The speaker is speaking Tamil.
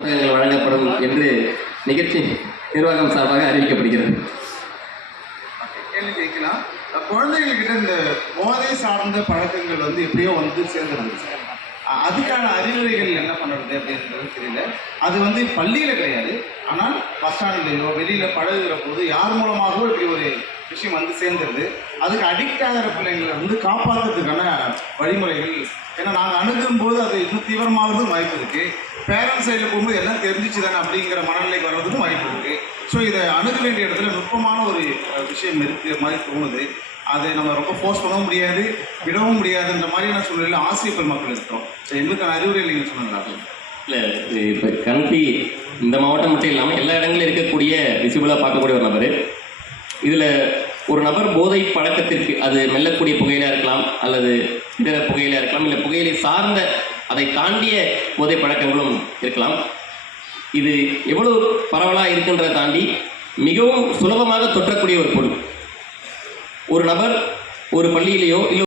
வழங்கப்படும் என்று நிகழ்ச்சி நிர்வாகம் சார்பாக அறிவிக்கப்படுகிறது. கேள்வி கேட்கலாம். குழந்தைகள்கிட்ட இந்த போதை சார்ந்த பழக்கங்கள் எப்படியோ சேர்ந்துருந்துச்சு. அதுக்கான அறிவுரைகள் என்ன பண்ணுறது அப்படின்றது தெரியல. அது பள்ளியில் கிடையாது, ஆனால் பஸ் ஸ்டாண்ட்லேயோ வெளியில் பழகுகிற போது யார் மூலமாகவோ இப்படி ஒரு விஷயம் சேர்ந்துருது. அதுக்கு அடிக்ட் ஆகிற பிள்ளைங்களை காப்பாற்றுறதுக்கான வழிமுறைகள், ஏன்னா நாங்கள் அணுகும் போது அது இன்னும் தீவிரமாகிறதுக்கும் வாய்ப்பு இருக்குது. பேரண்ட்ஸ் சைடில் போகும்போது எல்லாம் தெரிஞ்சிச்சு தானே அப்படிங்கிற மனநிலைக்கு வர்றதுக்கும் வாய்ப்பு இருக்குது. ஸோ இதை அணுக வேண்டிய இடத்துல நுட்பமான ஒரு விஷயம் இருக்கிற மாதிரி தோணுது. அதை நம்ம ரொம்ப ஃபோர்ஸ் பண்ணவும் முடியாது, விடவும் முடியாதுன்ற மாதிரியான சூழ்நிலையில் ஆசிரியர் பெருமக்கள் இருக்கிறோம். ஸோ எங்களுக்கான அறிவுரை நீங்கள் சொன்னீங்களா? இல்லை, இப்போ கண்டி இந்த மாவட்டம் மட்டும் இல்லாமல் எல்லா இடங்களிலும் இருக்கக்கூடிய விசிபிளாக பார்க்கக்கூடிய ஒரு நபர். இதில் ஒரு நபர் போதை பழக்கத்திற்கு, அது மெல்லக்கூடிய புகையிலாக இருக்கலாம், அல்லது இதர புகையிலாக இருக்கலாம், இல்லை புகையிலை சார்ந்த அதை தாண்டிய போதை பழக்கங்களும் இருக்கலாம். இது எவ்வளவு பரவலாக இருக்கின்றதை தாண்டி மிகவும் சுலபமாக தொற்றக்கூடிய ஒரு பொருள். ஒரு நபர் ஒரு பள்ளியிலேயோ இல்லை